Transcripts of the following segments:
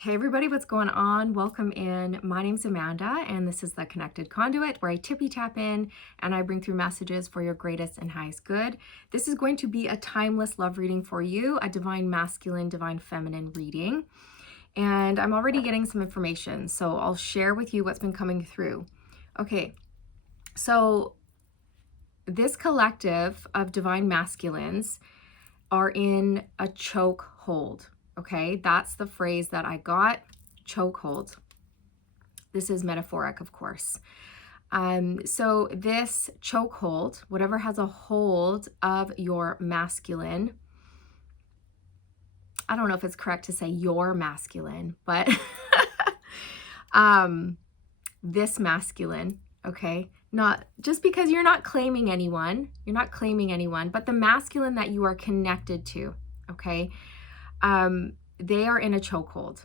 Hey everybody, what's going on? Welcome in. My name's Amanda, and this is the Connected Conduit where I tippy tap in and I bring through messages for your greatest and highest good. This is going to be a timeless love reading for you, a divine masculine, divine feminine reading. And I'm already getting some information, so I'll share with you what's been coming through. Okay, so this collective of divine masculines are in a choke hold. Okay, that's the phrase that I got, chokehold. This is metaphoric, of course. So this chokehold, whatever has a hold of your masculine, I don't know if it's correct to say your masculine, but this masculine, okay? Not just because you're not claiming anyone, but the masculine that you are connected to, okay? They are in a chokehold.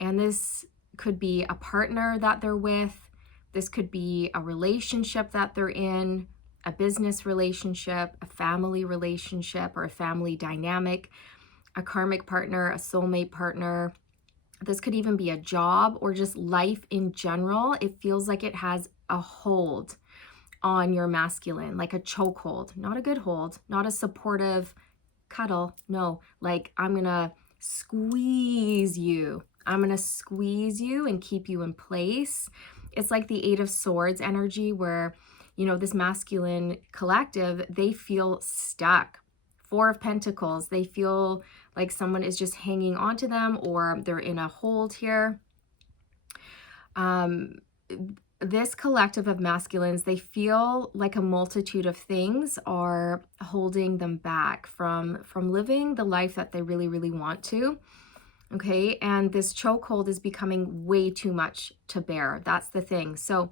And this could be a partner that they're with. This could be a relationship that they're in, a business relationship, a family relationship, or a family dynamic, a karmic partner, a soulmate partner. This could even be a job or just life in general. It feels like it has a hold on your masculine, like a chokehold, not a good hold, not a supportive cuddle. No, like I'm going to squeeze you. I'm going to squeeze you and keep you in place. It's like the Eight of Swords energy where, this masculine collective, they feel stuck. Four of Pentacles, they feel like someone is just hanging onto them or they're in a hold here. This collective of masculines, they feel like a multitude of things are holding them back from living the life that they really, really want to. Okay, and this chokehold is becoming way too much to bear. That's the thing. So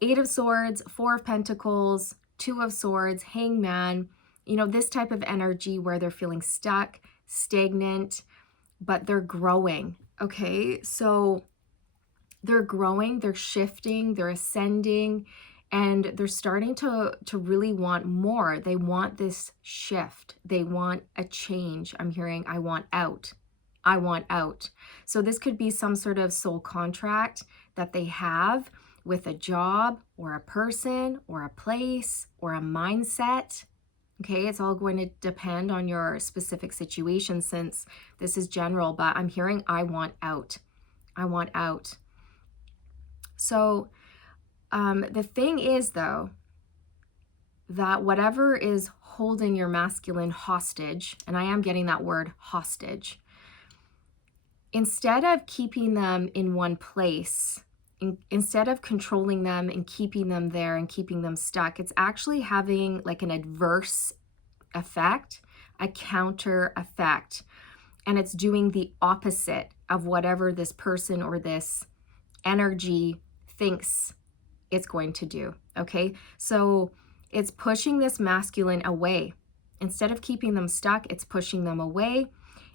Eight of Swords, Four of Pentacles, Two of Swords, Hangman, this type of energy where they're feeling stuck, stagnant, but they're growing. Okay, so they're growing, they're shifting, they're ascending, and they're starting to really want more. They want this shift. They want a change. I'm hearing, I want out. I want out. So this could be some sort of soul contract that they have with a job or a person or a place or a mindset. Okay, it's all going to depend on your specific situation since this is general, but I'm hearing, I want out. I want out. So the thing is, though, that whatever is holding your masculine hostage, and I am getting that word hostage, instead of keeping them in one place, instead of controlling them and keeping them there and keeping them stuck, it's actually having like an adverse effect, a counter effect, and it's doing the opposite of whatever this person or this energy thinks it's going to do. Okay, so it's pushing this masculine away. Instead of keeping them stuck, it's pushing them away.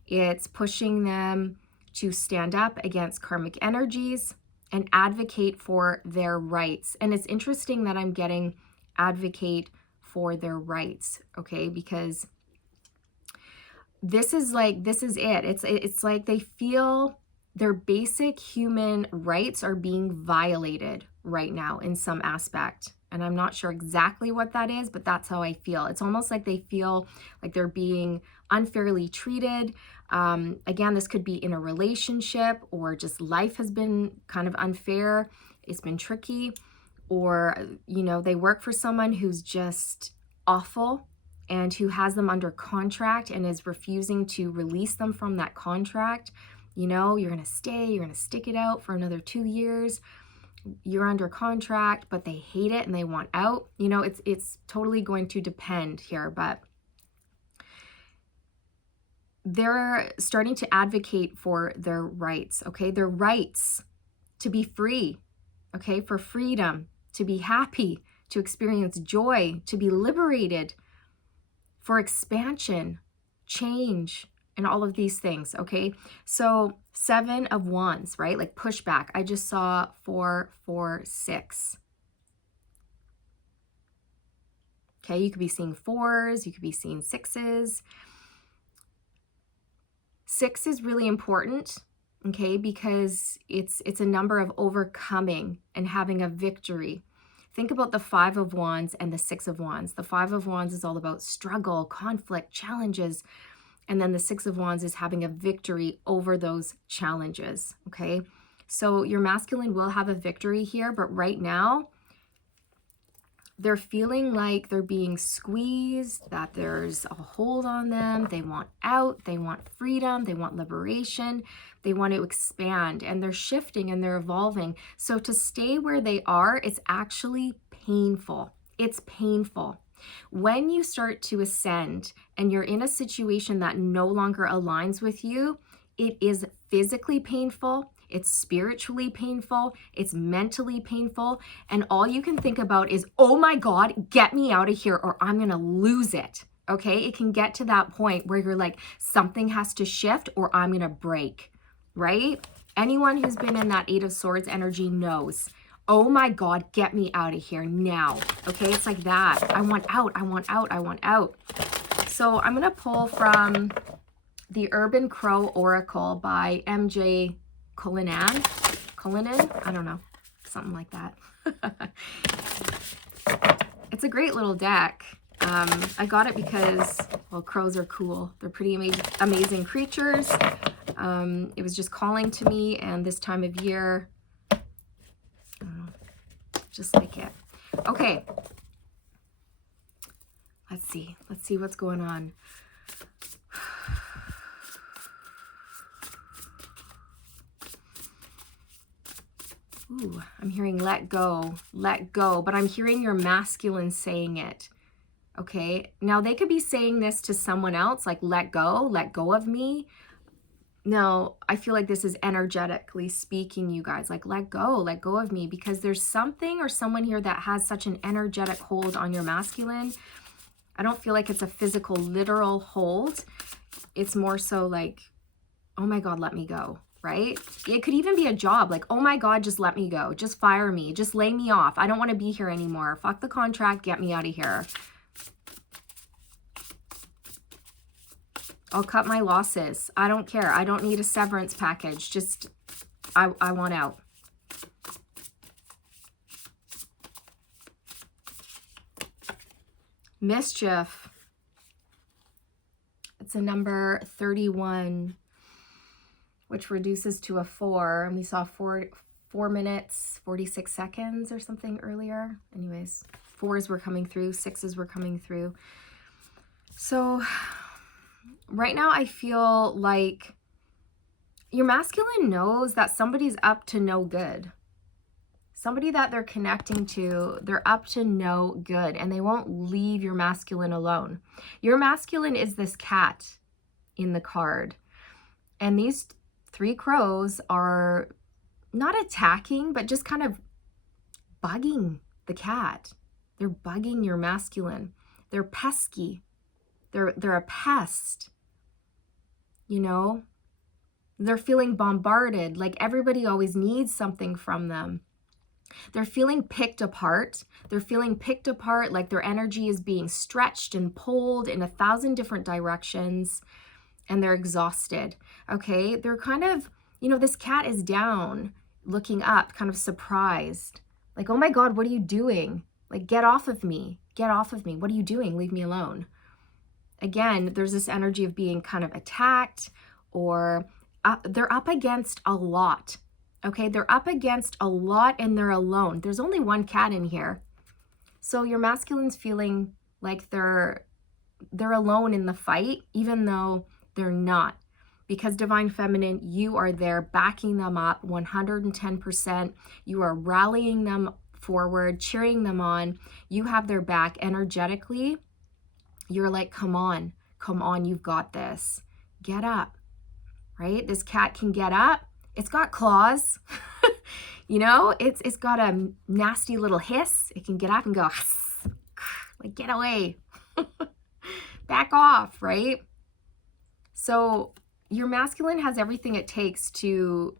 It's pushing them to stand up against karmic energies and advocate for their rights. And it's interesting that I'm getting advocate for their rights, okay? Because this is it. It's like they feel their basic human rights are being violated right now in some aspect. And I'm not sure exactly what that is, but that's how I feel. It's almost like they feel like they're being unfairly treated. Again, this could be in a relationship or just life has been kind of unfair. It's been tricky. Or, they work for someone who's just awful and who has them under contract and is refusing to release them from that contract. You're going to stay, you're going to stick it out for another 2 years. You're under contract, but they hate it and they want out. It's totally going to depend here, but they're starting to advocate for their rights, okay? Their rights to be free, okay? For freedom, to be happy, to experience joy, to be liberated, for expansion, change, and all of these things, okay? So 7 of Wands, right? Like pushback. I just saw 4, 4, 6. Okay, you could be seeing 4s, you could be seeing 6s. 6 is really important, okay? Because it's a number of overcoming and having a victory. Think about the Five of Wands and the Six of Wands. The Five of Wands is all about struggle, conflict, challenges. And then the Six of Wands is having a victory over those challenges, okay? So your masculine will have a victory here, but right now, they're feeling like they're being squeezed, that there's a hold on them. They want out, they want freedom, they want liberation, they want to expand, and they're shifting and they're evolving. So to stay where they are, it's actually painful. It's painful. When you start to ascend and you're in a situation that no longer aligns with you, it is physically painful. It's spiritually painful. It's mentally painful. And all you can think about is, oh my God, get me out of here or I'm going to lose it. Okay. It can get to that point where you're like, something has to shift or I'm going to break, right? Anyone who's been in that Eight of Swords energy knows, oh my God, get me out of here now. Okay. It's like that. I want out. I want out. I want out. So I'm going to pull from the Urban Crow Oracle by MJ Cullinan, I don't know, something like that. It's a great little deck. I got it because, well, crows are cool. They're pretty amazing creatures. It was just calling to me, and this time of year, I don't know, just like it. Okay. Let's see what's going on. Ooh, I'm hearing let go, but I'm hearing your masculine saying it, okay? Now, they could be saying this to someone else, like, let go of me. No, I feel like this is energetically speaking, you guys, like, let go of me, because there's something or someone here that has such an energetic hold on your masculine. I don't feel like it's a physical, literal hold. It's more so like, oh my God, let me go. Right? It could even be a job, like, oh my God, just let me go. Just fire me. Just lay me off. I don't want to be here anymore. Fuck the contract. Get me out of here. I'll cut my losses. I don't care. I don't need a severance package. Just, I want out. Mischief. It's a number 31. Which reduces to a 4, and we saw 4 minutes, 46 seconds or something earlier. Anyways, 4s were coming through, 6s were coming through. So right now I feel like your masculine knows that somebody's up to no good. Somebody that they're connecting to, they're up to no good, and they won't leave your masculine alone. Your masculine is this cat in the card, and these 3 crows are not attacking, but just kind of bugging the cat. They're bugging your masculine. They're pesky. They're a pest. You know, they're feeling bombarded, like everybody always needs something from them. They're feeling picked apart. They're feeling picked apart, like their energy is being stretched and pulled in 1,000 different directions. And they're exhausted, okay? They're kind of, you know, this cat is down, looking up, kind of surprised. Like, oh my God, what are you doing? Like, get off of me. Get off of me. What are you doing? Leave me alone. Again, there's this energy of being kind of attacked, or they're up against a lot, okay? They're up against a lot and they're alone. There's only one cat in here. So your masculine's feeling like they're alone in the fight, even though they're not, because Divine Feminine, you are there backing them up 110%. You are rallying them forward, cheering them on. You have their back energetically. You're like, come on, you've got this. Get up, right? This cat can get up. It's got claws. You know, it's got a nasty little hiss. It can get up and go, like, get away. Back off, right? So your masculine has everything it takes to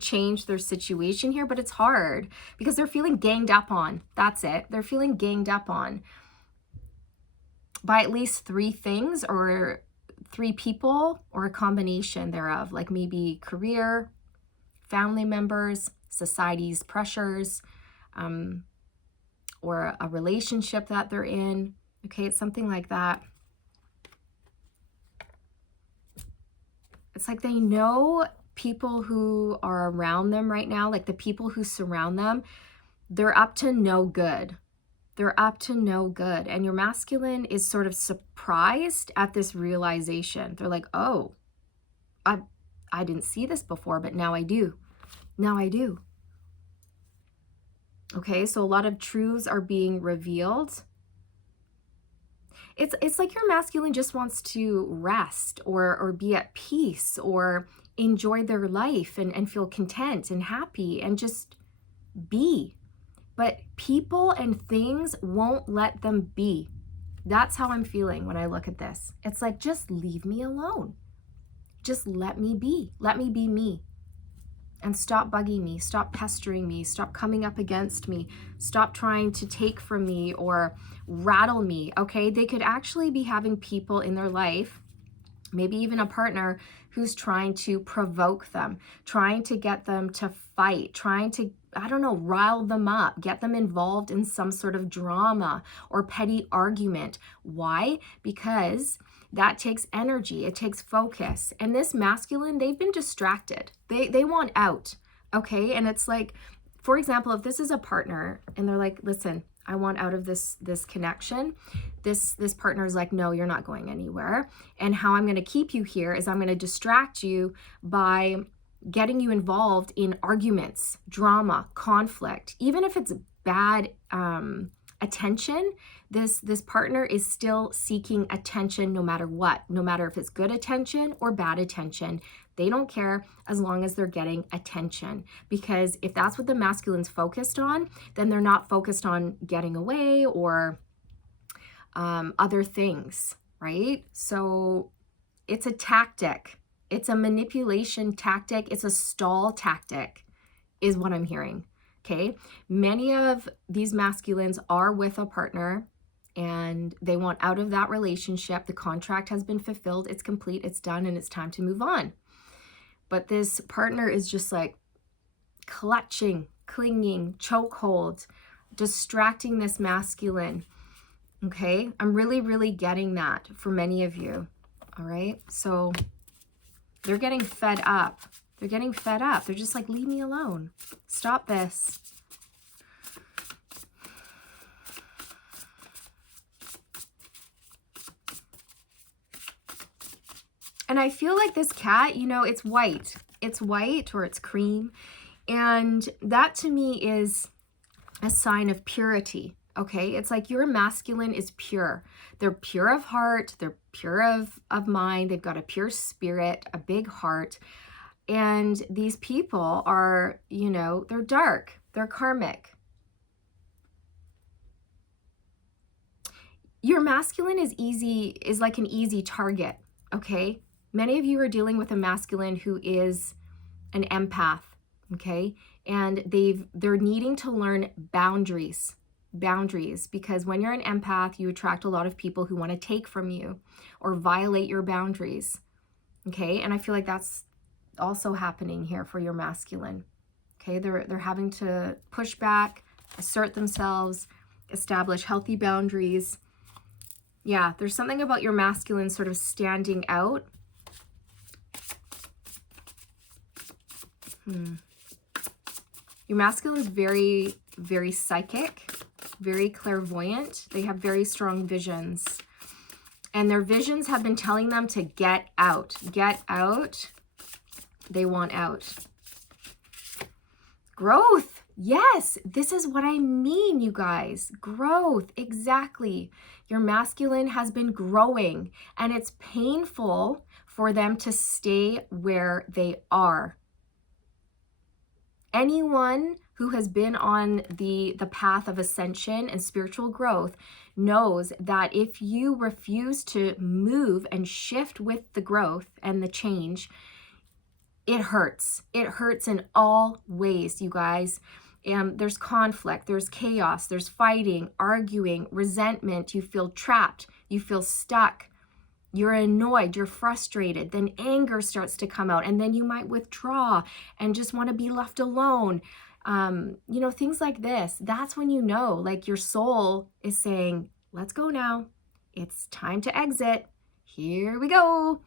change their situation here, but it's hard because they're feeling ganged up on. That's it. They're feeling ganged up on by at least 3 things, or 3 people, or a combination thereof, like maybe career, family members, society's pressures, or a relationship that they're in. Okay, it's something like that. It's like they know people who are around them right now, like the people who surround them, they're up to no good. They're up to no good. And your masculine is sort of surprised at this realization. They're like, oh, I didn't see this before, but now I do. Now I do. Okay, so a lot of truths are being revealed. It's like your masculine just wants to rest or be at peace or enjoy their life and feel content and happy and just be. But people and things won't let them be. That's how I'm feeling when I look at this. It's like, just leave me alone. Just let me be. Let me be me. And stop bugging me. Stop pestering me. Stop coming up against me. Stop trying to take from me or rattle me. Okay? They could actually be having people in their life, maybe even a partner, who's trying to provoke them, trying to get them to fight, trying to, I don't know, rile them up, get them involved in some sort of drama or petty argument. Why? Because that takes energy, it takes focus. And this masculine, they've been distracted. They want out, okay? And it's like, for example, if this is a partner and they're like, listen, I want out of this connection. This partner is like, no, you're not going anywhere. And how I'm going to keep you here is I'm going to distract you by getting you involved in arguments, drama, conflict. Even if it's bad attention, this partner is still seeking attention no matter what, no matter if it's good attention or bad attention. They don't care as long as they're getting attention, because if that's what the masculine's focused on, then they're not focused on getting away or other things, right? So it's a tactic. It's a manipulation tactic. It's a stall tactic is what I'm hearing, okay? Many of these masculines are with a partner and they want out of that relationship. The contract has been fulfilled. It's complete. It's done. And it's time to move on. But this partner is just like clutching, clinging, chokehold, distracting this masculine. Okay, I'm really, really getting that for many of you. All right, so they're getting fed up. They're getting fed up. They're just like, leave me alone. Stop this. And I feel like this cat, you know, it's white. It's white or it's cream. And that to me is a sign of purity, okay? It's like your masculine is pure. They're pure of heart. They're pure of mind. They've got a pure spirit, a big heart. And these people are, you know, they're dark. They're karmic. Your masculine is like an easy target, okay? Many of you are dealing with a masculine who is an empath, okay? And they're needing to learn boundaries, because when you're an empath, you attract a lot of people who want to take from you or violate your boundaries, okay? And I feel like that's also happening here for your masculine, okay? They're having to push back, assert themselves, establish healthy boundaries. Yeah, there's something about your masculine sort of standing out. Your masculine is very, very psychic, very clairvoyant. They have very strong visions. And their visions have been telling them to get out. Get out. They want out. Growth. Yes, this is what I mean, you guys. Growth, exactly. Your masculine has been growing, and it's painful for them to stay where they are. Anyone who has been on the path of ascension and spiritual growth knows that if you refuse to move and shift with the growth and the change, it hurts. It hurts in all ways, you guys. There's conflict, there's chaos, there's fighting, arguing, resentment. You feel trapped, you feel stuck. You're annoyed, you're frustrated, then anger starts to come out, and then you might withdraw and just want to be left alone. Things like this. That's when you know, like your soul is saying, let's go now. It's time to exit. Here we go.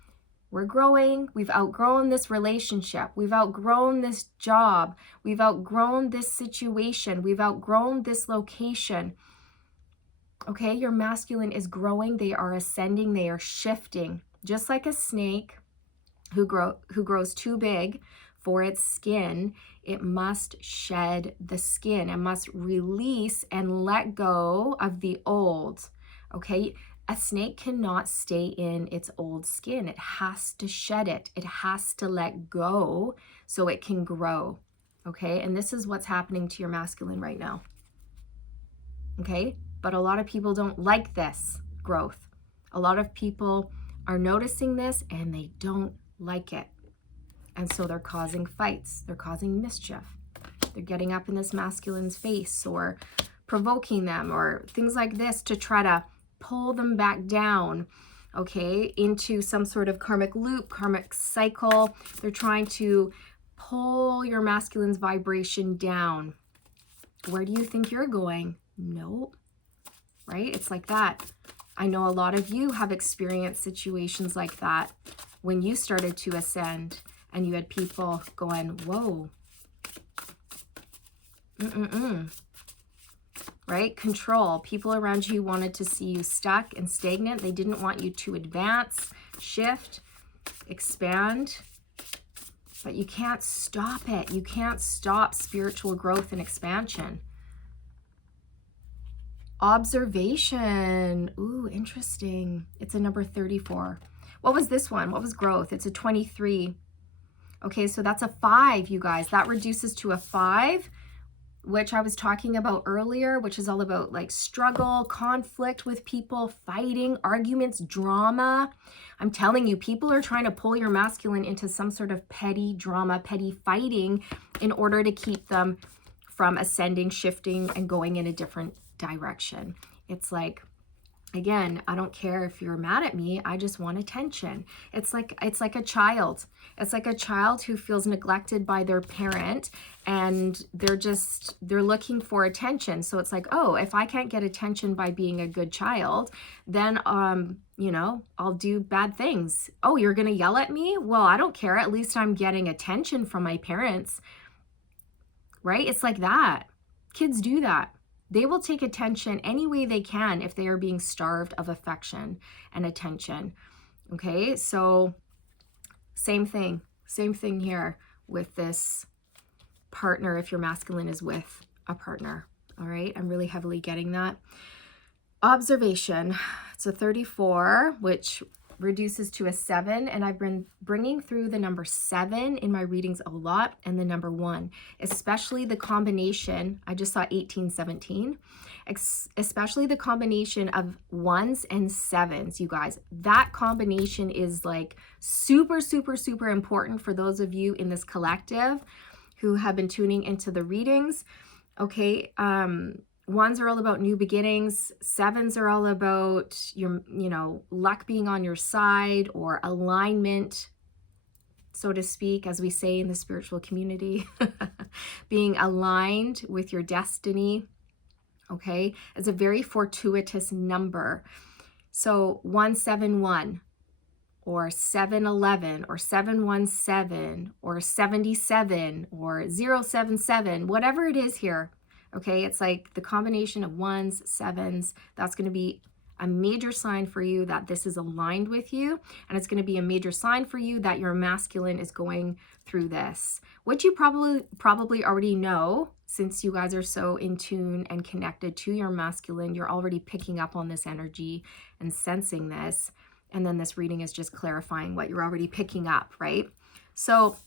We're growing. We've outgrown this relationship. We've outgrown this job. We've outgrown this situation. We've outgrown this location. Okay, your masculine is growing. They are ascending. They are shifting. Just like a snake who grows too big for its skin, it must shed the skin. It must release and let go of the old. Okay, a snake cannot stay in its old skin. It has to shed it. It has to let go so it can grow. Okay, and this is what's happening to your masculine right now. Okay, but a lot of people don't like this growth. A lot of people are noticing this and they don't like it. And so they're causing fights, they're causing mischief. They're getting up in this masculine's face or provoking them or things like this to try to pull them back down, okay, into some sort of karmic loop, karmic cycle. They're trying to pull your masculine's vibration down. Where do you think you're going? Nope. Right? It's like that. I know a lot of you have experienced situations like that when you started to ascend and you had people going, whoa. Right? Control. People around you wanted to see you stuck and stagnant. They didn't want you to advance, shift, expand. But you can't stop it. You can't stop spiritual growth and expansion. Observation. Ooh, interesting. It's a number 34. What was this one? What was growth? It's a 23. Okay, so that's a 5, you guys. That reduces to a 5, which I was talking about earlier, which is all about like struggle, conflict with people, fighting, arguments, drama. I'm telling you, people are trying to pull your masculine into some sort of petty drama, petty fighting in order to keep them from ascending, shifting, and going in a different direction. It's like, again, I don't care if you're mad at me. I just want attention. It's like a child. It's like a child who feels neglected by their parent and they're looking for attention. So it's like, oh, if I can't get attention by being a good child, then I'll do bad things. Oh, you're going to yell at me? Well, I don't care. At least I'm getting attention from my parents. Right? It's like that. Kids do that. They will take attention any way they can if they are being starved of affection and attention. Okay, so same thing here with this partner if your masculine is with a partner. All right, I'm really heavily getting that. Observation, it's a 34, which reduces to a 7, and I've been bringing through the number 7 in my readings a lot, and the number 1, especially the combination. I just saw 18, 17, especially the combination of 1s and 7s, you guys. That combination is like super, super, super important for those of you in this collective who have been tuning into the readings. Okay, 1s are all about new beginnings. 7s are all about your, luck being on your side or alignment, so to speak, as we say in the spiritual community, being aligned with your destiny. Okay, it's a very fortuitous number. So 171 or 711 or 717 or 77 or 077, whatever it is here. Okay, it's like the combination of 1s, 7s. That's going to be a major sign for you that this is aligned with you. And it's going to be a major sign for you that your masculine is going through this, which you probably already know, since you guys are so in tune and connected to your masculine. You're already picking up on this energy and sensing this. And then this reading is just clarifying what you're already picking up, right? So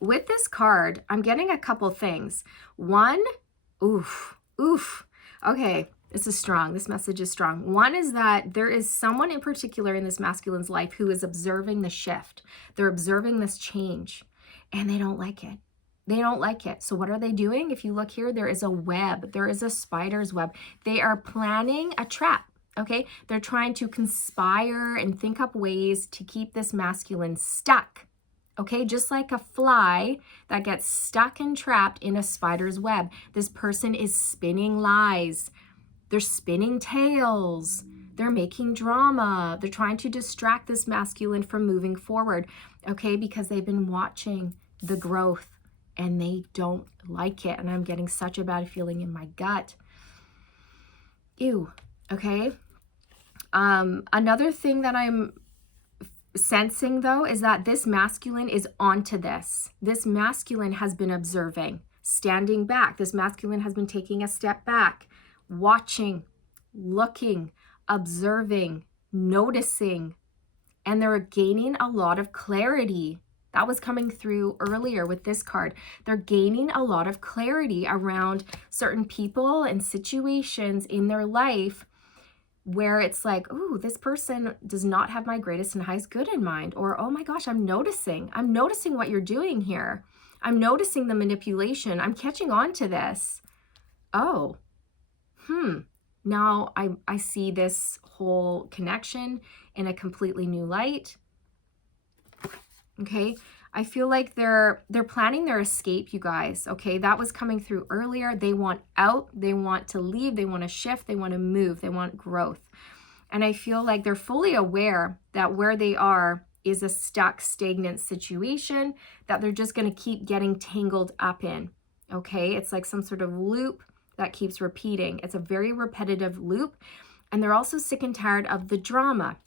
with this card, I'm getting a couple things. One, oof. Okay, this is strong. This message is strong. One is that there is someone in particular in this masculine's life who is observing the shift. They're observing this change and they don't like it. They don't like it. So what are they doing? If you look here, there is a web. There is a spider's web. They are planning a trap. Okay, they're trying to conspire and think up ways to keep this masculine stuck. Okay, just like a fly that gets stuck and trapped in a spider's web. This person is spinning lies. They're spinning tales. They're making drama. They're trying to distract this masculine from moving forward. Okay, because they've been watching the growth and they don't like it. And I'm getting such a bad feeling in my gut. Ew. Okay. Another thing that I'm sensing though is that this masculine is onto this. This masculine has been observing, standing back. This masculine has been taking a step back, watching, looking, observing, noticing, and they're gaining a lot of clarity. That was coming through earlier with this card. They're gaining a lot of clarity around certain people and situations in their life where it's like, oh, this person does not have my greatest and highest good in mind. Or, oh my gosh, I'm noticing what you're doing here. I'm noticing the manipulation. I'm catching on to this. Oh, now I see this whole connection in a completely new light. Okay, I feel like they're planning their escape, you guys. Okay, that was coming through earlier. They want out, they want to leave, they want to shift, they want to move, they want growth. And I feel like they're fully aware that where they are is a stuck, stagnant situation that they're just going to keep getting tangled up in. Okay, it's like some sort of loop that keeps repeating. It's a very repetitive loop. And they're also sick and tired of the drama,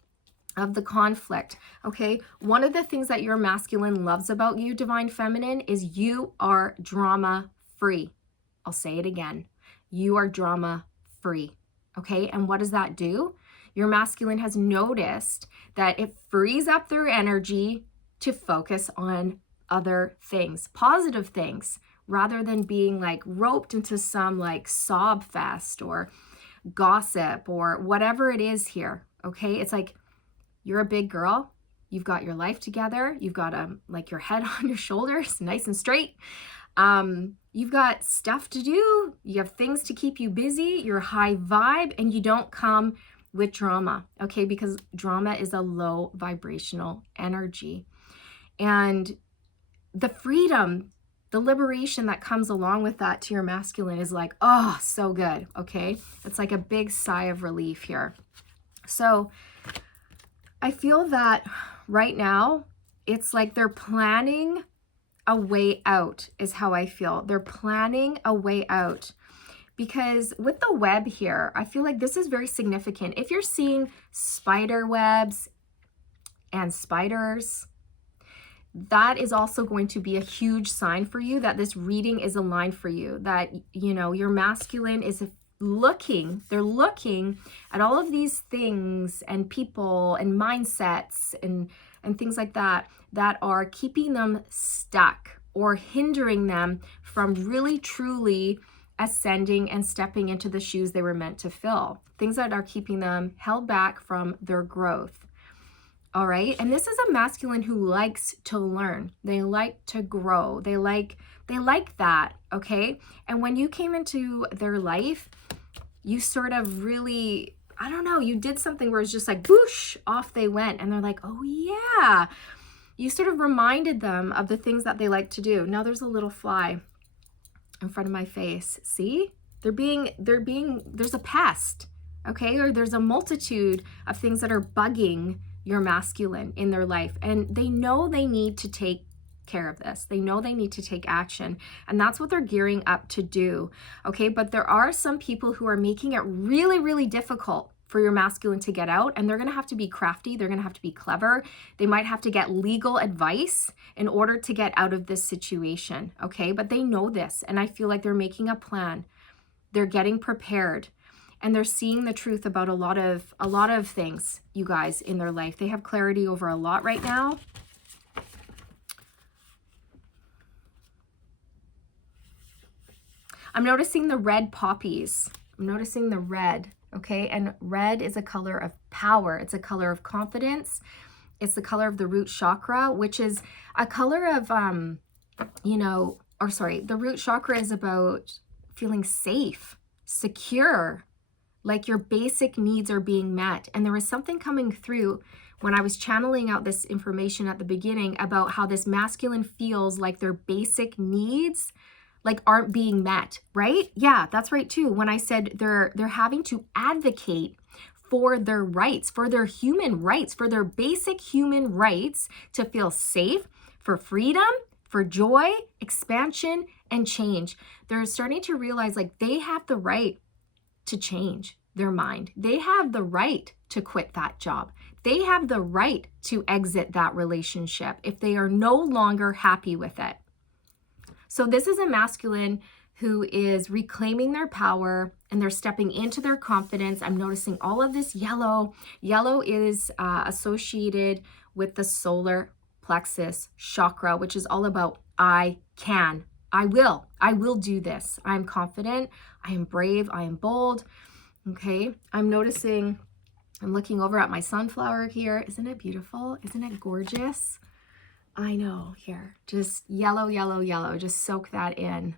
of the conflict. Okay, one of the things that your masculine loves about you, divine feminine, is you are drama free. I'll say it again. You are drama free. Okay, and what does that do? Your masculine has noticed that it frees up their energy to focus on other things, positive things, rather than being like roped into some like sob fest or gossip or whatever it is here. Okay, it's like, you're a big girl. You've got your life together. You've got like your head on your shoulders, nice and straight. You've got stuff to do. You have things to keep you busy. You're high vibe and you don't come with drama, okay? Because drama is a low vibrational energy. And the freedom, the liberation that comes along with that to your masculine is like, oh, so good, okay? It's like a big sigh of relief here. So I feel that right now, it's like they're planning a way out is how I feel. They're planning a way out. Because with the web here, I feel like this is very significant. If you're seeing spider webs and spiders, that is also going to be a huge sign for you that this reading is aligned for you, that, you know, your masculine is they're looking at all of these things and people and mindsets and things like that are keeping them stuck or hindering them from really truly ascending and stepping into the shoes they were meant to fill. Things that are keeping them held back from their growth. All right. And this is a masculine who likes to learn. They like to grow. They like that. Okay. And when you came into their life, you sort of really, I don't know, you did something where it's just like, whoosh, off they went. And they're like, oh yeah. You sort of reminded them of the things that they like to do. Now there's a little fly in front of my face. See? There's a pest. Okay. Or there's a multitude of things that are bugging your masculine in their life. And they know they need to take care of this. They know they need to take action. And that's what they're gearing up to do. Okay. But there are some people who are making it really, really difficult for your masculine to get out. And they're going to have to be crafty. They're going to have to be clever. They might have to get legal advice in order to get out of this situation. Okay. But they know this. And I feel like they're making a plan. They're getting prepared. And they're seeing the truth about a lot of things, you guys, in their life. They have clarity over a lot right now. I'm noticing the red poppies. I'm noticing the red, okay? And red is a color of power. It's a color of confidence. It's the color of the root chakra, which is a color of, the root chakra is about feeling safe, secure, like your basic needs are being met. And there was something coming through when I was channeling out this information at the beginning about how this masculine feels like their basic needs like aren't being met, right? Yeah, that's right too. When I said they're having to advocate for their rights, for their human rights, for their basic human rights to feel safe, for freedom, for joy, expansion, and change. They're starting to realize like they have the right to change their mind. They have the right to quit that job. They have the right to exit that relationship if they are no longer happy with it. So this is a masculine who is reclaiming their power and they're stepping into their confidence. I'm noticing all of this yellow. Yellow is associated with the solar plexus chakra, which is all about I can, I will do this. I'm confident, I am brave, I am bold. Okay, I'm noticing, I'm looking over at my sunflower here. Isn't it beautiful? Isn't it gorgeous? I know, here, just yellow, yellow, yellow. Just soak that in.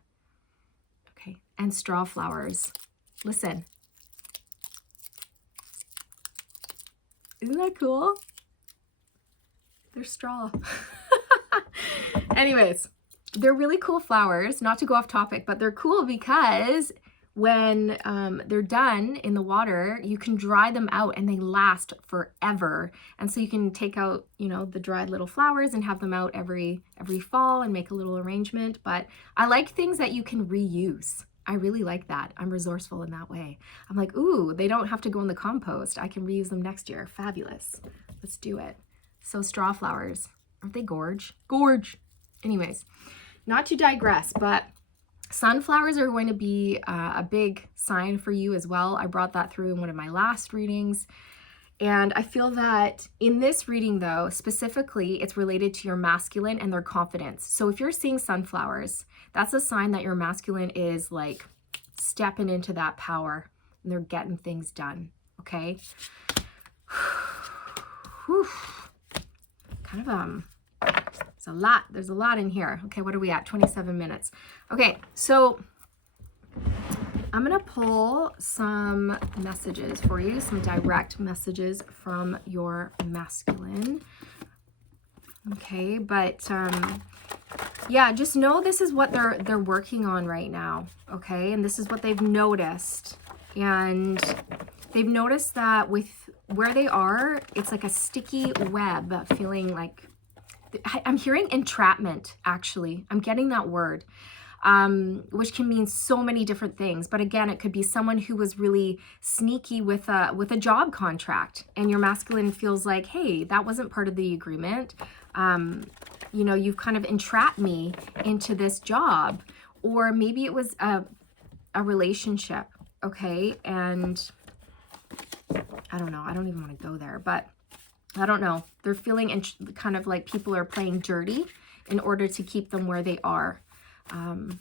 Okay, and straw flowers. Listen. Isn't that cool? They're straw. Anyways, they're really cool flowers, not to go off topic, but they're cool because when they're done in the water, you can dry them out and they last forever. And so you can take out, you know, the dried little flowers and have them out every fall and make a little arrangement. But I like things that you can reuse. I really like that. I'm resourceful in that way. I'm like, ooh, they don't have to go in the compost. I can reuse them next year. Fabulous. Let's do it. So straw flowers, aren't they gorge? Gorge. Anyways, not to digress, but sunflowers are going to be a big sign for you as well. I brought that through in one of my last readings. And I feel that in this reading, though, specifically, it's related to your masculine and their confidence. So if you're seeing sunflowers, that's a sign that your masculine is like stepping into that power and they're getting things done, okay? Whew. Kind of, there's a lot in here. Okay, what are we at? 27 minutes. Okay, so I'm gonna pull some messages for you, some direct messages from your masculine. Okay, but yeah, just know this is what they're working on right now, okay? And this is what they've noticed. And they've noticed that with where they are, it's like a sticky web, feeling like, I'm hearing entrapment, actually. I'm getting that word, which can mean so many different things. But again, it could be someone who was really sneaky with a job contract, and your masculine feels like, hey, that wasn't part of the agreement. You know, you've kind of entrapped me into this job. Or maybe it was a relationship, okay? And I don't know. I don't even want to go there, but I don't know. They're feeling kind of like people are playing dirty in order to keep them where they are. And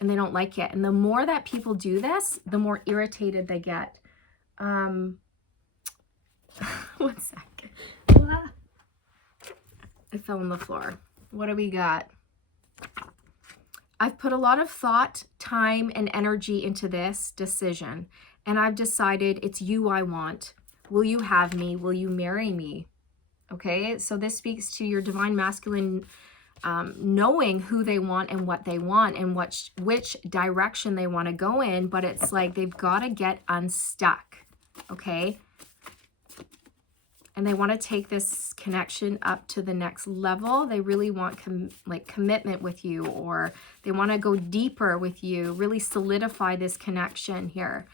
they don't like it. And the more that people do this, the more irritated they get. 1 second. I fell on the floor. What do we got? I've put a lot of thought, time, and energy into this decision. And I've decided it's you I want. Will you have me? Will you marry me? Okay, so this speaks to your divine masculine knowing who they want and what they want and which direction they want to go in, but it's like they've got to get unstuck, okay? And they want to take this connection up to the next level. They really want commitment with you, or they want to go deeper with you, really solidify this connection here,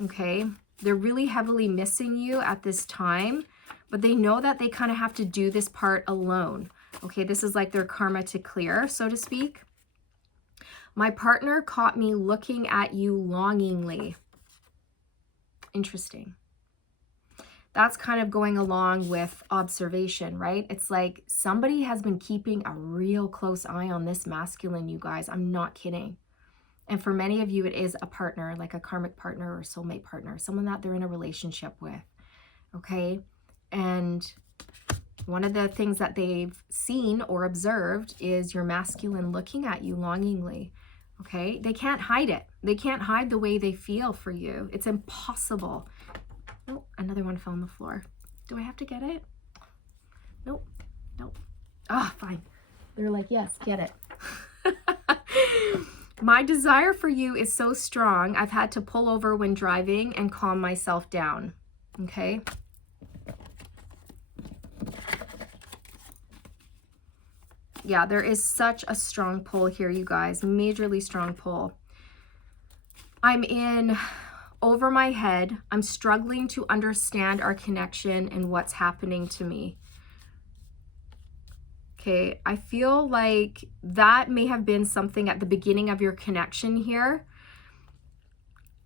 okay? They're really heavily missing you at this time, but they know that they kind of have to do this part alone. Okay, this is like their karma to clear, so to speak. My partner caught me looking at you longingly. Interesting. That's kind of going along with observation, right? It's like somebody has been keeping a real close eye on this masculine, you guys. I'm not kidding. And for many of you, it is a partner, like a karmic partner or soulmate partner, someone that they're in a relationship with, okay? And one of the things that they've seen or observed is your masculine looking at you longingly, Okay? They can't hide it. They can't hide the way they feel for you. It's impossible. Oh, another one fell on the floor. Do I have to get it? Nope. Nope. Ah, fine. They're like, yes, get it. My desire for you is so strong, I've had to pull over when driving and calm myself down. Okay? Yeah, there is such a strong pull here, you guys. Majorly strong pull. I'm in over my head. I'm struggling to understand our connection and what's happening to me. Okay, I feel like that may have been something at the beginning of your connection here.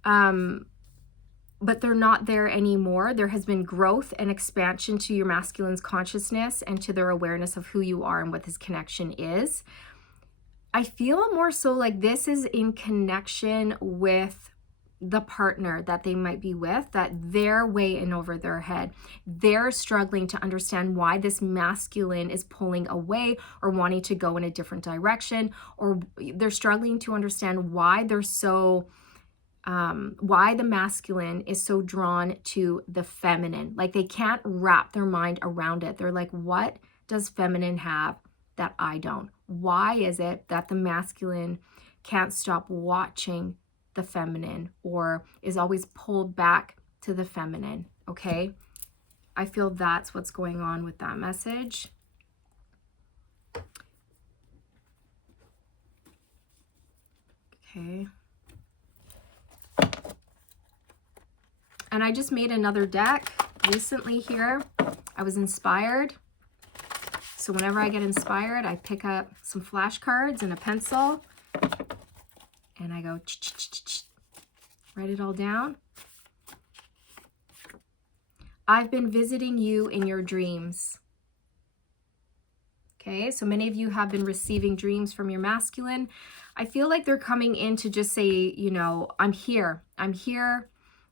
But they're not there anymore. There has been growth and expansion to your masculine's consciousness and to their awareness of who you are and what this connection is. I feel more so like this is in connection with the partner that they might be with, that they're way in over their head. They're struggling to understand why this masculine is pulling away or wanting to go in a different direction, or they're struggling to understand why they're so why the masculine is so drawn to the feminine. Like they can't wrap their mind around it. They're like, what does feminine have that I don't? Why is it that the masculine can't stop watching the feminine or is always pulled back to the feminine? Okay. I feel that's what's going on with that message. Okay. And I just made another deck recently here. I was inspired. So whenever I get inspired, I pick up some flashcards and a pencil and I go write it all down. I've been visiting you in your dreams. Okay, so many of you have been receiving dreams from your masculine. I feel like they're coming in to just say, you know, I'm here. I'm here.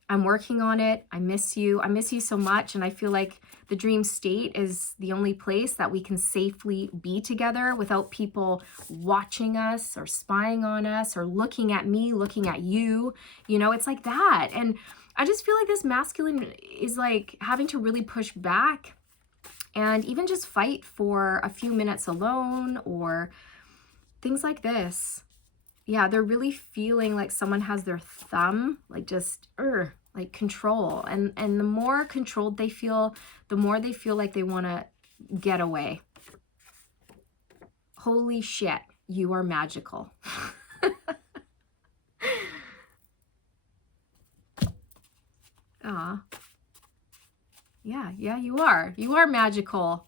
I'm working on it. I miss you. I miss you so much. And I feel like the dream state is the only place that we can safely be together without people watching us or spying on us or looking at me, looking at you. You know, it's like that. And I just feel like this masculine is like having to really push back and even just fight for a few minutes alone or things like this. Yeah, they're really feeling like someone has their thumb, like just, like control. And the more controlled they feel, the more they feel like they want to get away. Holy shit, you are magical. Aw. Yeah, you are. You are magical.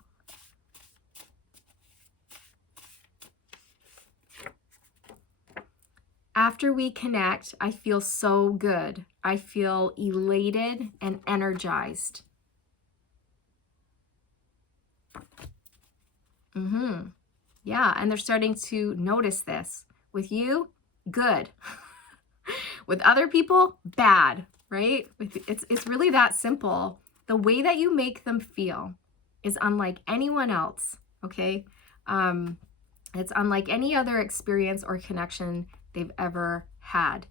After we connect, I feel so good. I feel elated and energized. Yeah, and they're starting to notice this. With you, good. With other people, bad, right? It's really that simple. The way that you make them feel is unlike anyone else, okay? It's unlike any other experience or connection they've ever had.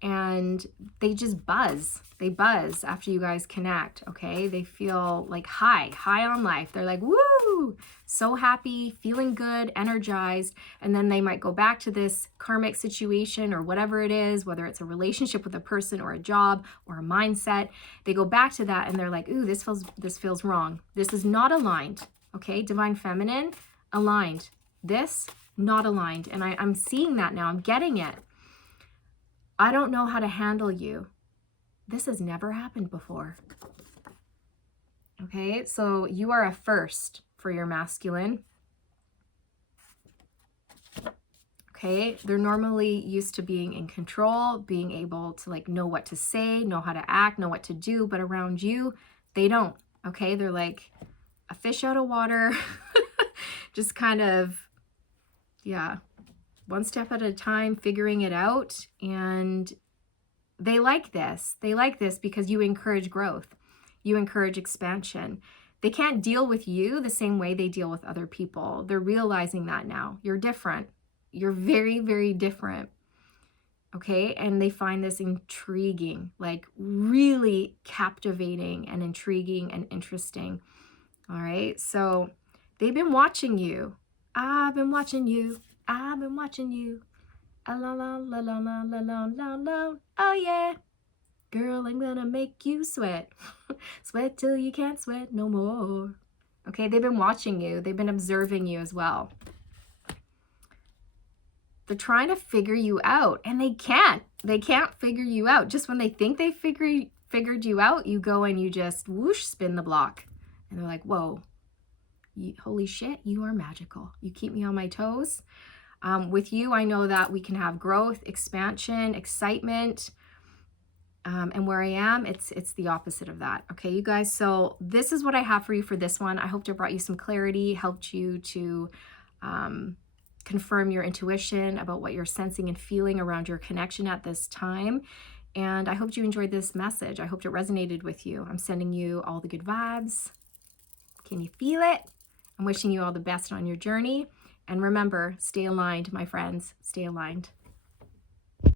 And they just buzz. They buzz after you guys connect, okay? They feel like high on life. They're like, woo, so happy, feeling good, energized. And then they might go back to this karmic situation or whatever it is, whether it's a relationship with a person or a job or a mindset. They go back to that and they're like, ooh, this feels wrong. This is not aligned, okay? Divine Feminine, aligned. This, not aligned. And I'm seeing that now. I'm getting it. I don't know how to handle you. This has never happened before. Okay, so you are a first for your masculine. Okay, they're normally used to being in control, being able to like know what to say, know how to act, know what to do, but around you, they don't. Okay, they're like a fish out of water, just kind of, yeah, one step at a time, figuring it out. And they like this. They like this because you encourage growth. You encourage expansion. They can't deal with you the same way they deal with other people. They're realizing that now. You're different. You're very, very different. Okay, and they find this intriguing, like really captivating and intriguing and interesting. All right, so they've been watching you. I've been watching you. I've been watching you. Ah, la la la la la la la la la. Oh yeah, girl, I'm gonna make you sweat. Sweat till you can't sweat no more. Okay, they've been watching you. They've been observing you as well. They're trying to figure you out, and they can't. They can't figure you out. Just when they think they figured you out, you go and you just whoosh, spin the block. And they're like, whoa, holy shit, you are magical. You keep me on my toes. With you, I know that we can have growth, expansion, excitement. And where I am, it's the opposite of that. Okay, you guys, so this is what I have for you for this one. I hope to brought you some clarity, helped you to confirm your intuition about what you're sensing and feeling around your connection at this time. And I hope you enjoyed this message. I hope it resonated with you. I'm sending you all the good vibes. Can you feel it? I'm wishing you all the best on your journey. And remember, stay aligned, my friends. Stay aligned.